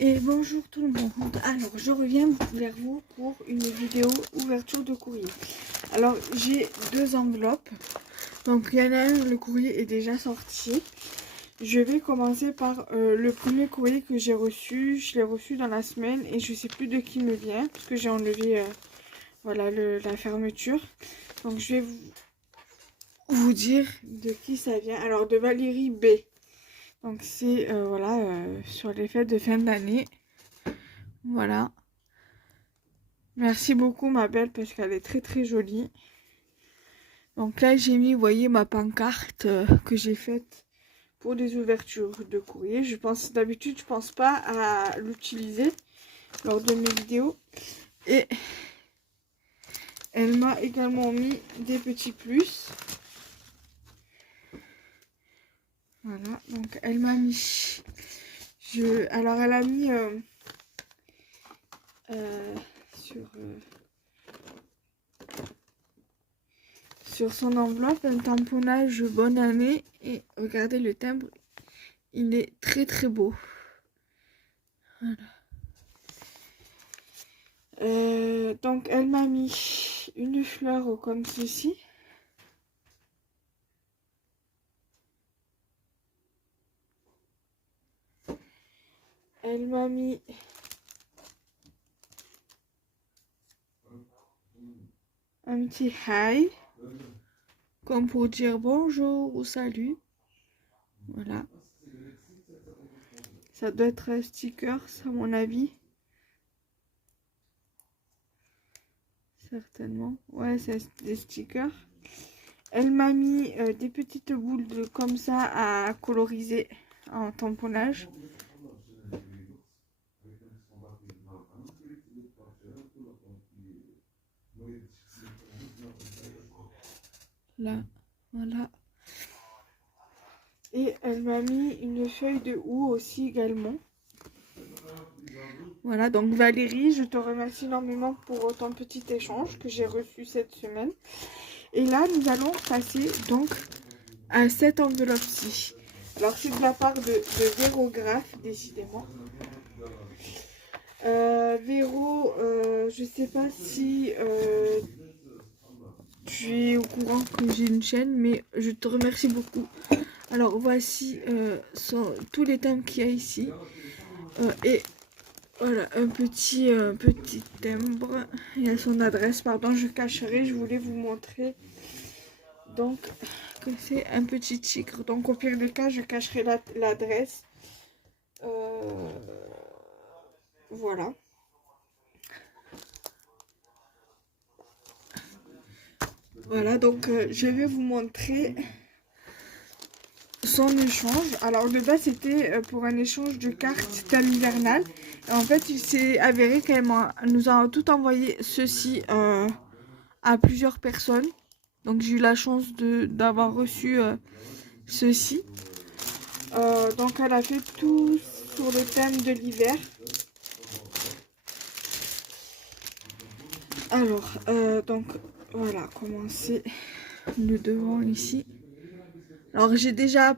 Et bonjour tout le monde. Alors je reviens vers vous pour une vidéo ouverture de courrier. Alors j'ai deux enveloppes. Donc il y en a un, le courrier est déjà sorti. Je vais commencer par le premier courrier que j'ai reçu. Je l'ai reçu dans la semaine et je sais plus de qui me vient parce que j'ai enlevé voilà la fermeture. Donc je vais vous dire de qui ça vient. Alors de Valérie B. Donc c'est voilà sur les fêtes de fin d'année. Voilà. Merci beaucoup ma belle parce qu'elle est très très jolie. Donc là j'ai mis, vous voyez, ma pancarte que j'ai faite pour des ouvertures de courrier. Je pense d'habitude je pense pas à l'utiliser lors de mes vidéos. Et elle m'a également mis des petits plus. Voilà, donc elle m'a mis... Alors elle a mis sur son enveloppe un tamponnage bonne année. Et regardez le timbre, il est très très beau. Voilà. Donc elle m'a mis une fleur comme ceci. Elle m'a mis un petit hi, comme pour dire bonjour ou salut. Voilà. Ça doit être un sticker, à mon avis. Certainement. Ouais, c'est des stickers. Elle m'a mis des petites boules comme ça à coloriser en tamponnage. Là, voilà. Et elle m'a mis une feuille de houx aussi également. Voilà, donc Valérie, je te remercie énormément pour ton petit échange que j'ai reçu cette semaine. Et là, nous allons passer donc à cette enveloppe-ci. Alors, c'est de la part de Vérographe, décidément. Véro, je sais pas si tu es au courant que j'ai une chaîne, mais je te remercie beaucoup. Alors, voici tous les thèmes qu'il y a ici. Et voilà, un petit timbre. Il y a son adresse, pardon, je cacherai, je voulais vous montrer. Donc, que c'est un petit tigre. Donc, au pire des cas, je cacherai l'adresse. Voilà. Voilà, donc je vais vous montrer son échange. Alors de base c'était pour un échange de cartes thème hivernal. Et en fait il s'est avéré qu'elle nous a tout envoyé ceci à plusieurs personnes. Donc j'ai eu la chance d'avoir reçu ceci. Donc elle a fait tout sur le thème de l'hiver. Alors donc voilà comment c'est le devant ici. Alors j'ai déjà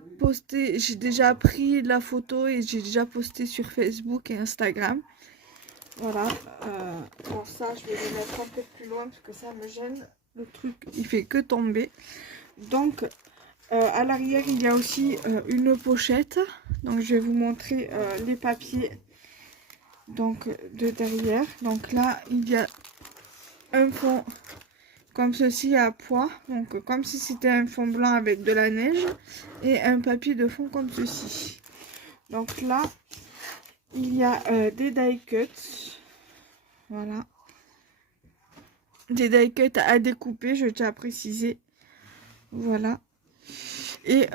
pris la photo et j'ai déjà posté sur Facebook et Instagram. Voilà. Bon ça je vais le mettre un peu plus loin parce que ça me gêne. Le truc il fait que tomber. Donc à l'arrière il y a aussi une pochette. Donc je vais vous montrer les papiers donc de derrière. Donc là il y a un fond comme ceci à pois, donc comme si c'était un fond blanc avec de la neige, et un papier de fond comme ceci. Donc là il y a des die cuts, voilà, des die cuts à découper, je tiens à préciser, voilà. Et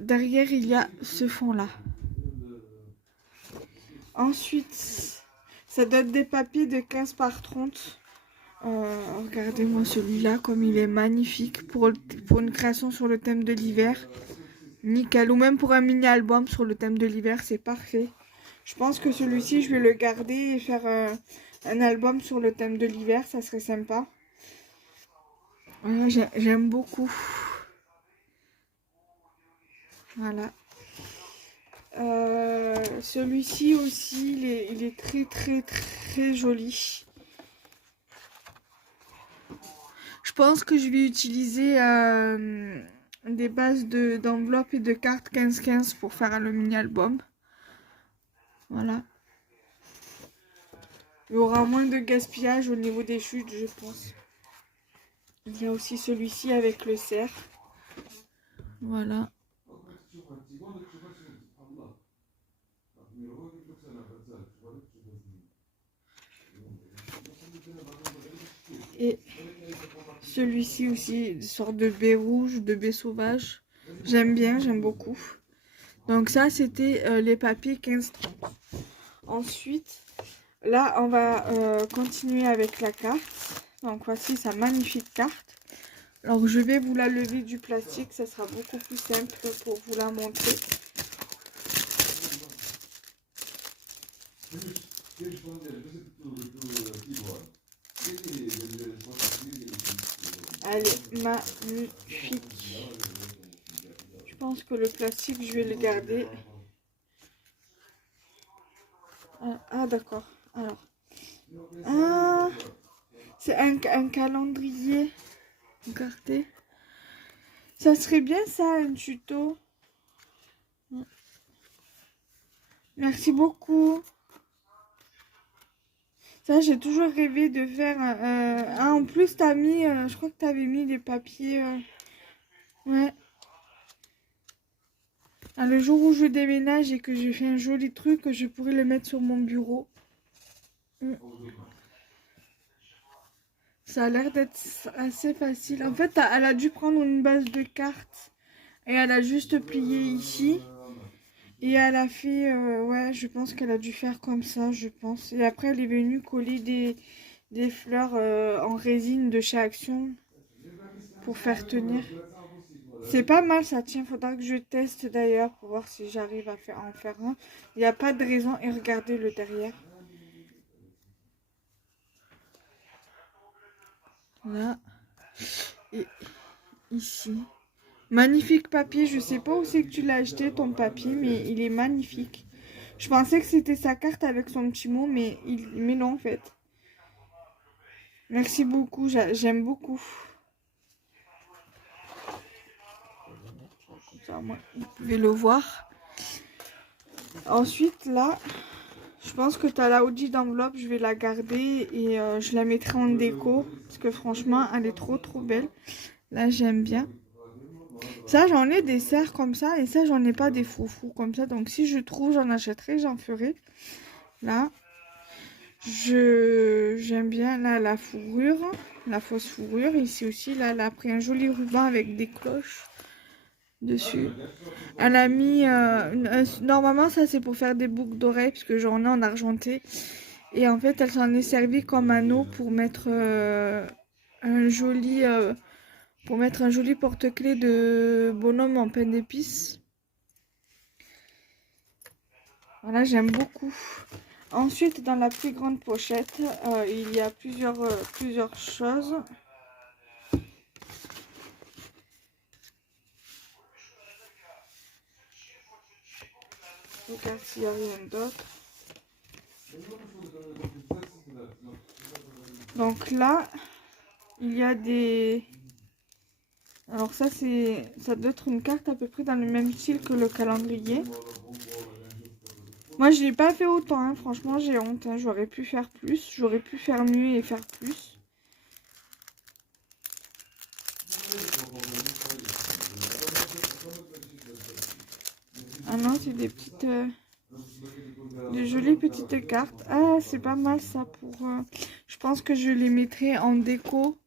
derrière il y a ce fond là. Ensuite ça donne des papiers de 15 par 30. Regardez-moi celui-là comme il est magnifique pour une création sur le thème de l'hiver. Nickel, ou même pour un mini album sur le thème de l'hiver, c'est parfait. Je pense que celui-ci je vais le garder et faire un album sur le thème de l'hiver, ça serait sympa. Voilà, j'aime beaucoup. Voilà. Celui-ci aussi, il est très très très joli. Je pense que je vais utiliser des bases d'enveloppes et de cartes 15-15 pour faire un mini-album. Voilà. Il y aura moins de gaspillage au niveau des chutes, je pense. Il y a aussi celui-ci avec le cerf. Voilà. Et celui-ci aussi, une sorte de baie rouge, de baie sauvage. J'aime bien, j'aime beaucoup. Donc ça, c'était les papiers 15-30. Ensuite, là, on va continuer avec la carte. Donc voici sa magnifique carte. Alors je vais vous la lever du plastique, ça sera beaucoup plus simple pour vous la montrer. Elle est magnifique. Je pense que le plastique, je vais le garder. Ah d'accord. Alors. Ah, c'est un calendrier. Regardez. Ça serait bien ça, un tuto. Merci beaucoup. Ça, j'ai toujours rêvé de faire ah, en plus, t'as mis, je crois que t'avais mis des papiers. Ouais. Ah, le jour où je déménage et que je fais un joli truc, je pourrais le mettre sur mon bureau. Ça a l'air d'être assez facile. En fait, elle a dû prendre une base de cartes et elle a juste plié ici. Et elle a fait, ouais, je pense qu'elle a dû faire comme ça, je pense. Et après, elle est venue coller des fleurs en résine de chez Action pour faire tenir. C'est pas mal, ça tient. Faudra que je teste d'ailleurs pour voir si j'arrive à en faire un. Il n'y a pas de raison. Et regardez le derrière. Là. Et ici. Magnifique papier. Je sais pas où c'est que tu l'as acheté ton papier, mais il est magnifique. Je pensais que c'était sa carte avec son petit mot, mais non en fait. Merci beaucoup, j'aime beaucoup. Ça, moi, vous pouvez le voir. Ensuite, là, je pense que tu as la Audi d'enveloppe. Je vais la garder et je la mettrai en déco. Parce que franchement, elle est trop trop belle. Là, j'aime bien. Ça, j'en ai des serres comme ça. Et ça, j'en ai pas des froufrous comme ça. Donc, si je trouve, j'en achèterai, j'en ferai. Là, j'aime bien là la fourrure. La fausse fourrure. Ici aussi, là, elle a pris un joli ruban avec des cloches dessus. Elle a mis normalement ça c'est pour faire des boucles d'oreilles puisque j'en ai en argenté et en fait elle s'en est servie comme anneau pour mettre un joli porte-clés de bonhomme en pain d'épices. Voilà, j'aime beaucoup. Ensuite, dans la plus grande pochette, il y a plusieurs choses. Regarde s'il n'y a rien d'autre. Donc là, il y a des... Alors ça doit être une carte à peu près dans le même style que le calendrier. Moi, je l'ai pas fait autant, hein. Franchement, j'ai honte. Hein. J'aurais pu faire plus, j'aurais pu faire mieux et faire plus. Ah non, c'est des petites... de jolies petites cartes. Ah, c'est pas mal ça pour... Je pense que je les mettrai en déco.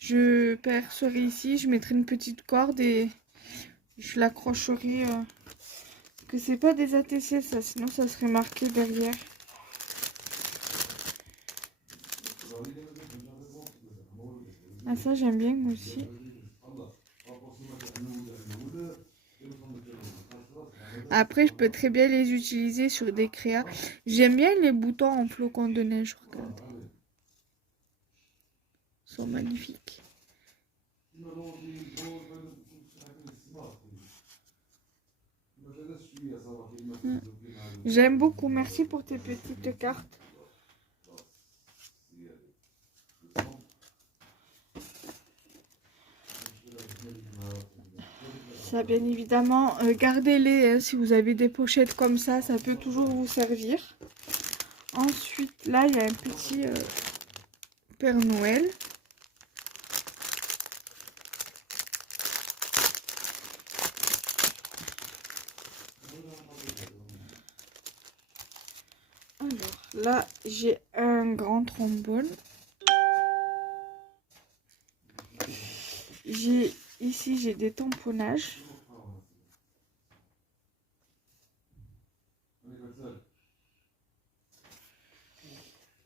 Je percerai ici, je mettrai une petite corde et je l'accrocherai. Que c'est pas des ATC ça, sinon ça serait marqué derrière. Ah ça j'aime bien aussi. Après je peux très bien les utiliser sur des créas. J'aime bien les boutons en flocons de neige, regardez. Ils sont magnifiques. J'aime beaucoup. Merci pour tes petites cartes. Ça, bien évidemment, gardez-les. Hein, si vous avez des pochettes comme ça peut toujours vous servir. Ensuite, là, il y a un petit Père Noël. Alors, là, j'ai un grand trombone. Ici, j'ai des tamponnages.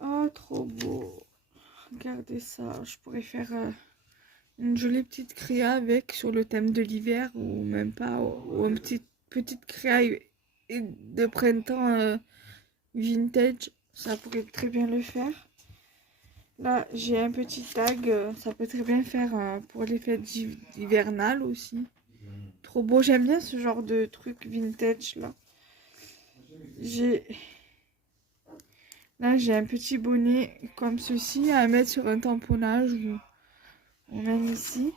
Oh, trop beau. Regardez ça. Je pourrais faire une jolie petite créa avec sur le thème de l'hiver ou même pas. Ou une petite créa de printemps vintage. Ça pourrait très bien le faire. Là, j'ai un petit tag. Ça peut très bien faire pour les fêtes hivernales aussi. Trop beau. J'aime bien ce genre de truc vintage là. Là, j'ai un petit bonnet comme ceci à mettre sur un tamponnage ou même ici.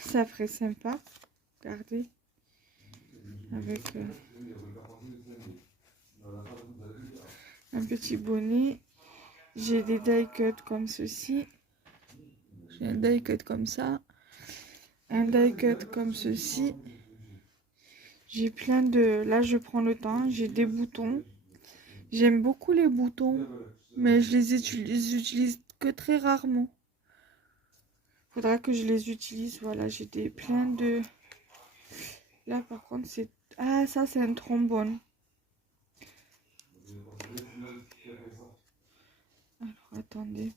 Ça ferait sympa. Regardez. Avec un petit bonnet. J'ai des die cuts comme ceci. J'ai un die cut comme ça. Un die cut comme ceci. J'ai plein de... Là, je prends le temps. J'ai des boutons. J'aime beaucoup les boutons. Mais je les utilise que très rarement. Faudra que je les utilise. Voilà, j'ai plein de... Là, par contre, c'est... Ah, ça, c'est un trombone. Alors, attendez.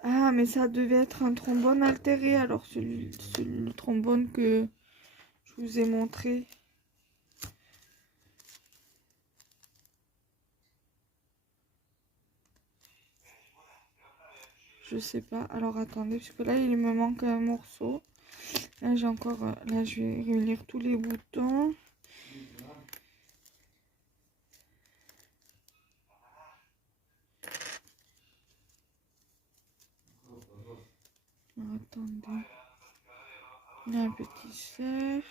Ah, mais ça devait être un trombone altéré. Alors, le trombone que je vous ai montré. Je sais pas. Alors, attendez, parce que là, il me manque un morceau. Là, j'ai encore... Là, je vais réunir tous les boutons. Alors, attendez. Il y a un petit cerf.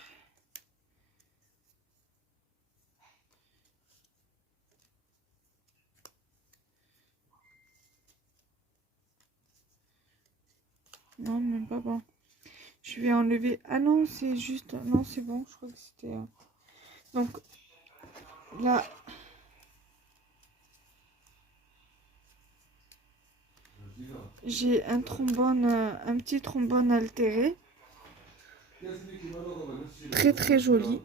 Non, même pas bon. Je vais enlever... Ah non, c'est juste... Non, c'est bon, je crois que c'était... Donc, là... J'ai un trombone, un petit trombone altéré. Très très joli.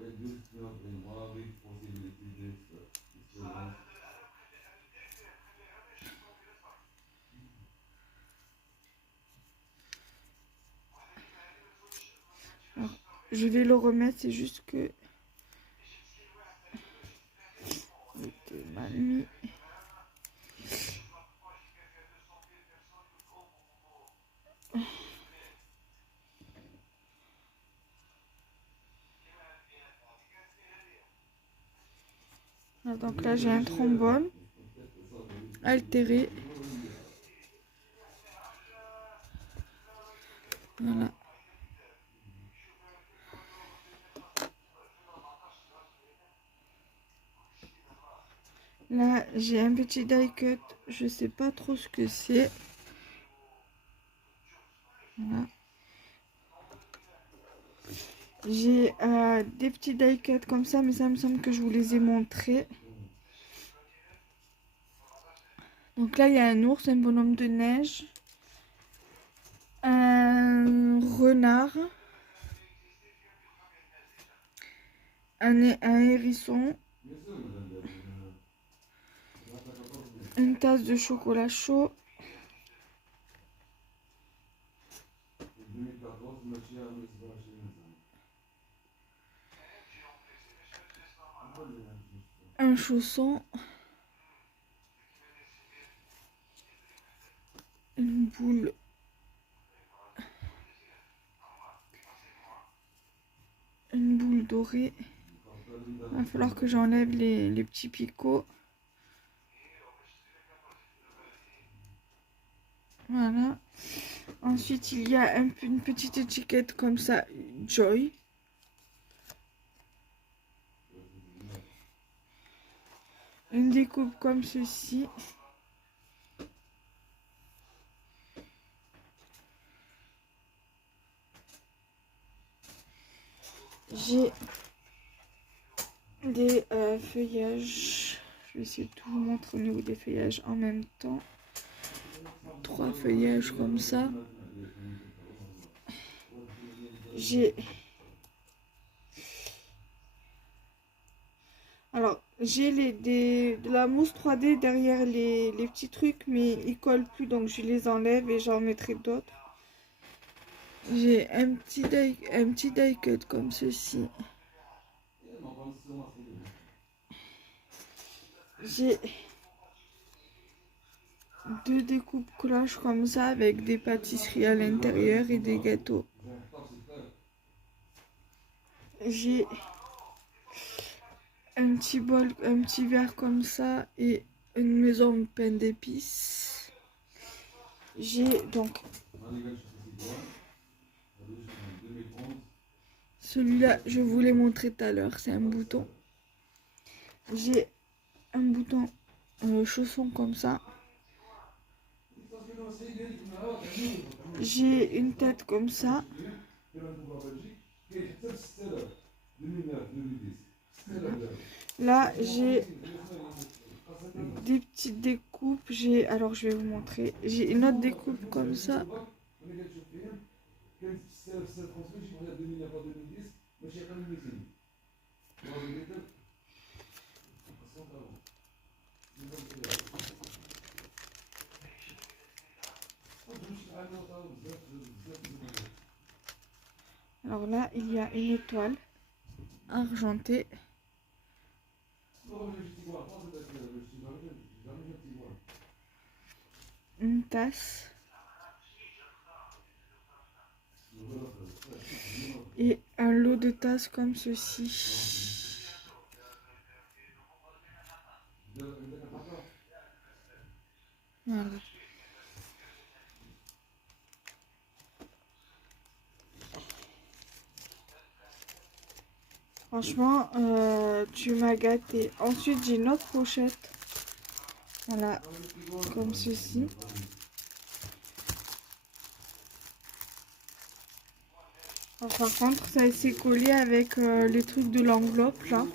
Alors, je vais le remettre, c'est juste que... C'était mal mis. Ah, donc là, j'ai un trombone altéré. Voilà. Là, j'ai un petit die cut. Je sais pas trop ce que c'est. Voilà. J'ai des petits die cuts comme ça, mais ça me semble que je vous les ai montrés. Donc là, il y a un ours, un bonhomme de neige, un renard, un hérisson, une tasse de chocolat chaud, un chausson, une boule dorée, Il va falloir que j'enlève les petits picots. Voilà. Ensuite, il y a une petite étiquette comme ça, Joy. Une découpe comme ceci. J'ai des feuillages. Je vais essayer de tout vous montrer au niveau des feuillages en même temps. 3 feuillages comme ça. J'ai de la mousse 3D derrière les petits trucs, mais ils collent plus, donc je les enlève et j'en mettrai d'autres. J'ai un petit die cut comme ceci. J'ai 2 découpes cloches comme ça avec des pâtisseries à l'intérieur et des gâteaux. J'ai un petit bol, un petit verre comme ça et une maison pleine d'épices. J'ai donc celui-là, je vous l'ai montré tout à l'heure, c'est un bouton. J'ai un bouton chausson comme ça. J'ai une tête comme ça. Là, j'ai des petites découpes. Alors, je vais vous montrer. J'ai une autre découpe comme ça. Alors là, il y a une étoile argentée. Une tasse. Et un lot de tasses comme ceci. Voilà. Franchement, tu m'as gâté. Ensuite, j'ai une autre pochette. Voilà, comme ceci. Alors, par contre, ça s'est collé avec les trucs de l'enveloppe, là.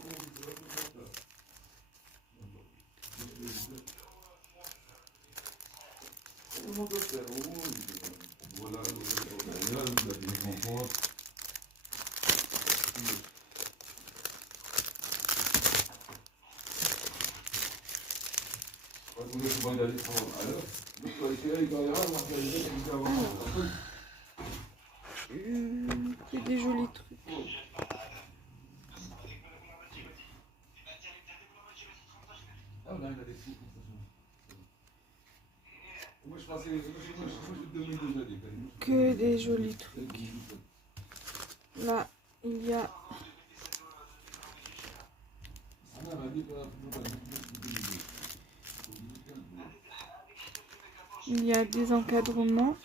C'est des jolis trucs. Que des jolis trucs. Là, il y a des encadrements.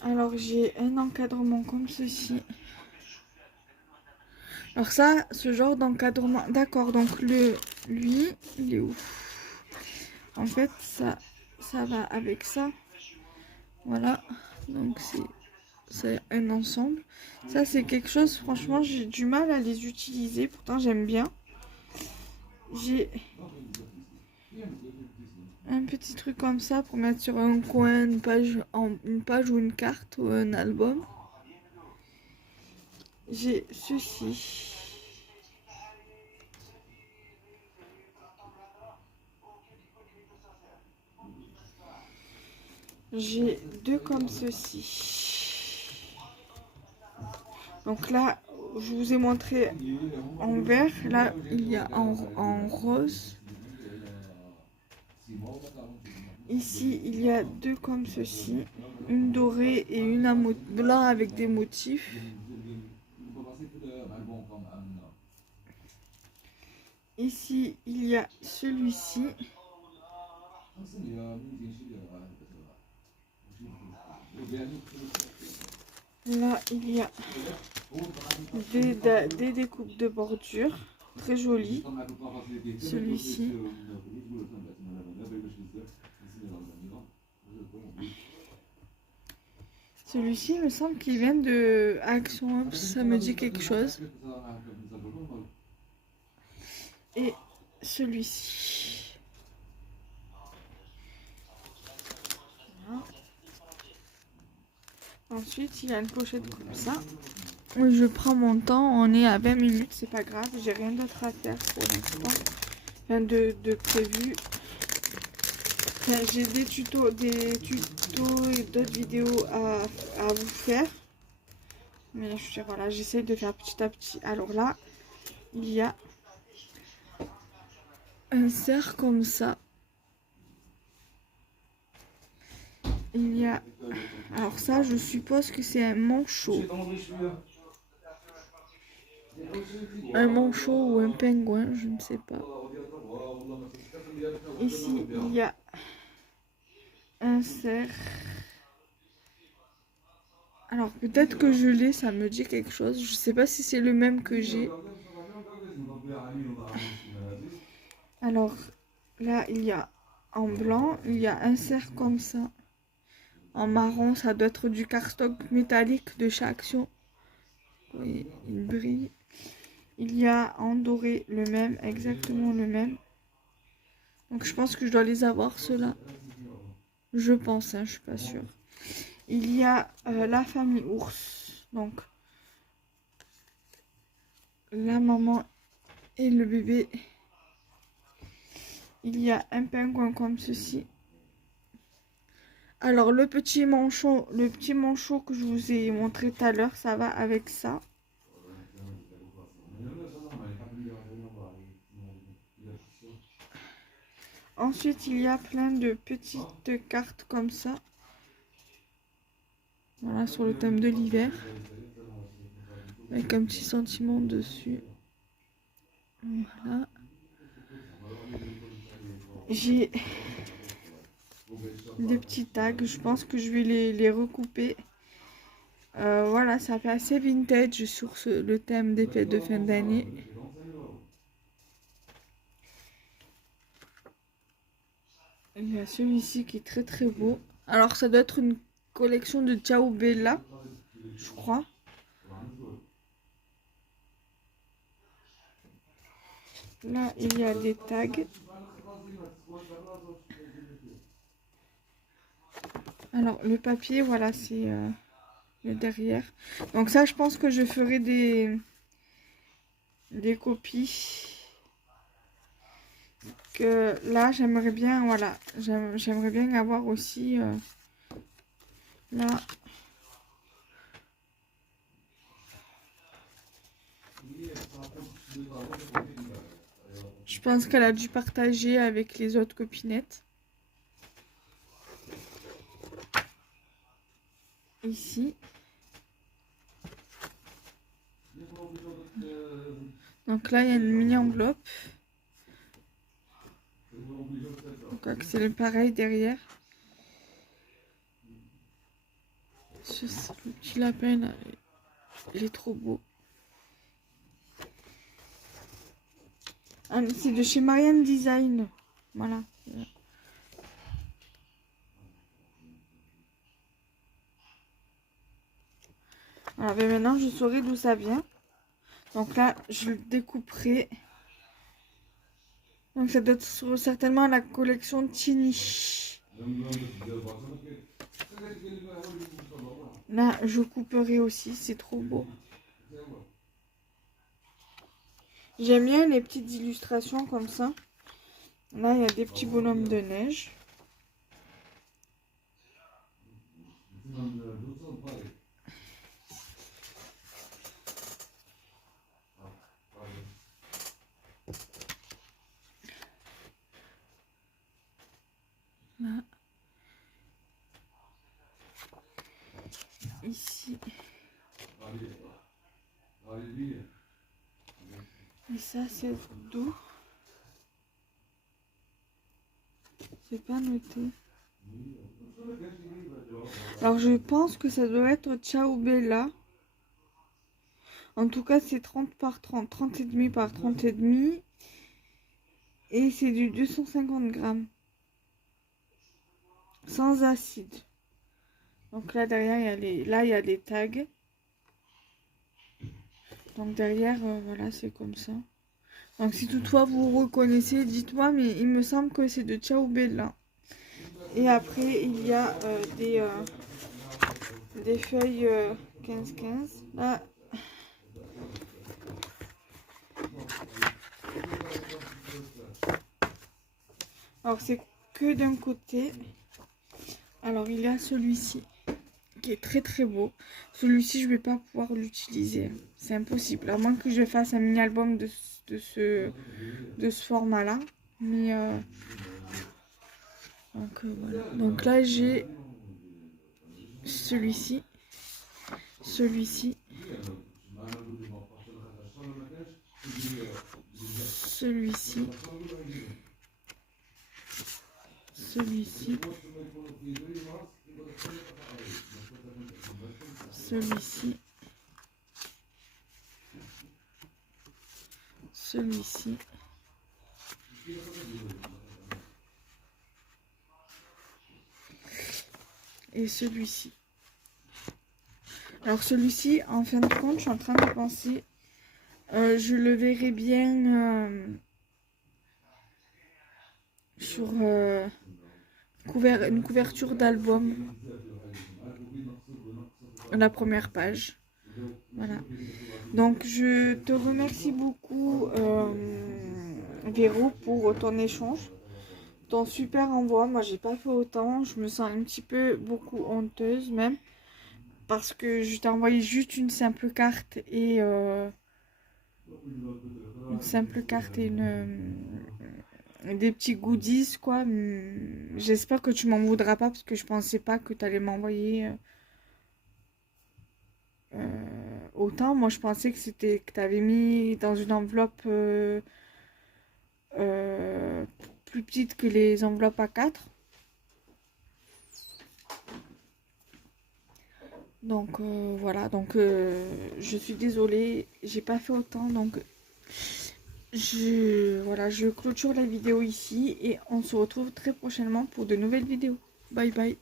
Alors, j'ai un encadrement comme ceci. Alors ça, ce genre d'encadrement, d'accord, donc lui, il est où? En fait, ça va avec ça. Voilà, donc c'est un ensemble. Ça, c'est quelque chose, franchement, j'ai du mal à les utiliser, pourtant j'aime bien. J'ai un petit truc comme ça pour mettre sur un coin, une page ou une carte ou un album. J'ai ceci. J'ai 2 comme ceci. Donc là, je vous ai montré en vert. Là, il y a en rose. Ici, il y a 2 comme ceci. Une dorée et une blanc avec des motifs. Ici, il y a celui-ci. Là, il y a des découpes de bordure. Très jolies. Celui-ci. Celui-ci, il me semble qu'il vient de Action Hobbs, ça me dit quelque chose. Et celui-ci. Voilà. Ensuite, il y a une pochette comme ça. Je prends mon temps, on est à 20 minutes, c'est pas grave, j'ai rien d'autre à faire pour l'instant. Rien de prévu. Enfin, j'ai des tutos et d'autres vidéos à vous faire. Mais voilà, j'essaie de faire petit à petit. Alors là, il y a un cerf comme ça. Il y a... Alors ça, je suppose que c'est un manchot. Un manchot ou un pingouin, je ne sais pas. Ici, il y a un cerf. Alors peut-être que je l'ai, ça me dit quelque chose. Je sais pas si c'est le même que j'ai. Alors là, il y a en blanc, il y a un cerf comme ça. En marron, ça doit être du cardstock métallique de chez Action. Oui, il brille. Il y a en doré le même, exactement le même. Donc je pense que je dois les avoir, ceux-là. Je pense, hein, je suis pas sûre. Il y a la famille ours. Donc la maman et le bébé. Il y a un pingouin comme ceci. Alors le petit manchot que je vous ai montré tout à l'heure, ça va avec ça. Ensuite, il y a plein de petites cartes comme ça. Voilà, sur le thème de l'hiver. Avec un petit sentiment dessus. Voilà. J'ai des petits tags. Je pense que je vais les recouper. Voilà, ça fait assez vintage sur le thème des fêtes de fin d'année. Il y a celui-ci qui est très très beau. Alors ça doit être une collection de Ciao Bella, je crois. Là, il y a des tags. Alors, le papier, voilà, c'est le derrière. Donc ça, je pense que je ferai des copies. Que là, j'aimerais bien, voilà, j'aimerais bien avoir aussi là. Je pense qu'elle a dû partager avec les autres copinettes. Ici. Donc là, il y a une mini enveloppe. Donc c'est pareil derrière. Le petit lapin là, il est trop beau. Ah, c'est de chez Marianne Design. Voilà. Voilà, mais maintenant je saurai d'où ça vient. Donc là, je le découperai. Donc ça doit être certainement la collection Tini. Là, je couperai aussi, c'est trop beau. J'aime bien les petites illustrations comme ça. Là, il y a des petits bonhommes de neige. Là. Ici. Et ça, c'est d'où? C'est pas noté. Alors, je pense que ça doit être Ciao Bella. En tout cas, c'est 30 par 30. 30 et demi par 30 et demi. Et c'est du 250 grammes. Sans acide. Donc là, derrière, il y a les tags. Donc derrière, voilà, c'est comme ça. Donc si toutefois vous reconnaissez, dites-moi, mais il me semble que c'est de Ciao Bella. Et après, il y a des feuilles 15-15. Là. Alors c'est que d'un côté. Alors il y a celui-ci qui est très très beau. Celui-ci, je vais pas pouvoir l'utiliser. C'est impossible. À moins que je fasse un mini-album de ce format-là. Mais donc voilà. Donc là, j'ai celui-ci. Celui-ci. Celui-ci. Celui-ci. Celui-ci. Celui-ci. Et celui-ci. Alors celui-ci, en fin de compte, je suis en train de penser, je le verrai bien sur une couverture d'album, la première page. Voilà. Donc je te remercie beaucoup Véro pour ton échange, ton super envoi. Moi j'ai pas fait autant, je me sens un petit peu beaucoup honteuse même. Parce que je t'ai envoyé juste une simple carte et des petits goodies quoi. J'espère que tu m'en voudras pas parce que je pensais pas que tu allais m'envoyer autant. Moi je pensais que c'était que tu avais mis dans une enveloppe plus petite que les enveloppes A4. Donc voilà, donc je suis désolée, j'ai pas fait autant, donc voilà, je clôture la vidéo ici et on se retrouve très prochainement pour de nouvelles vidéos. Bye bye.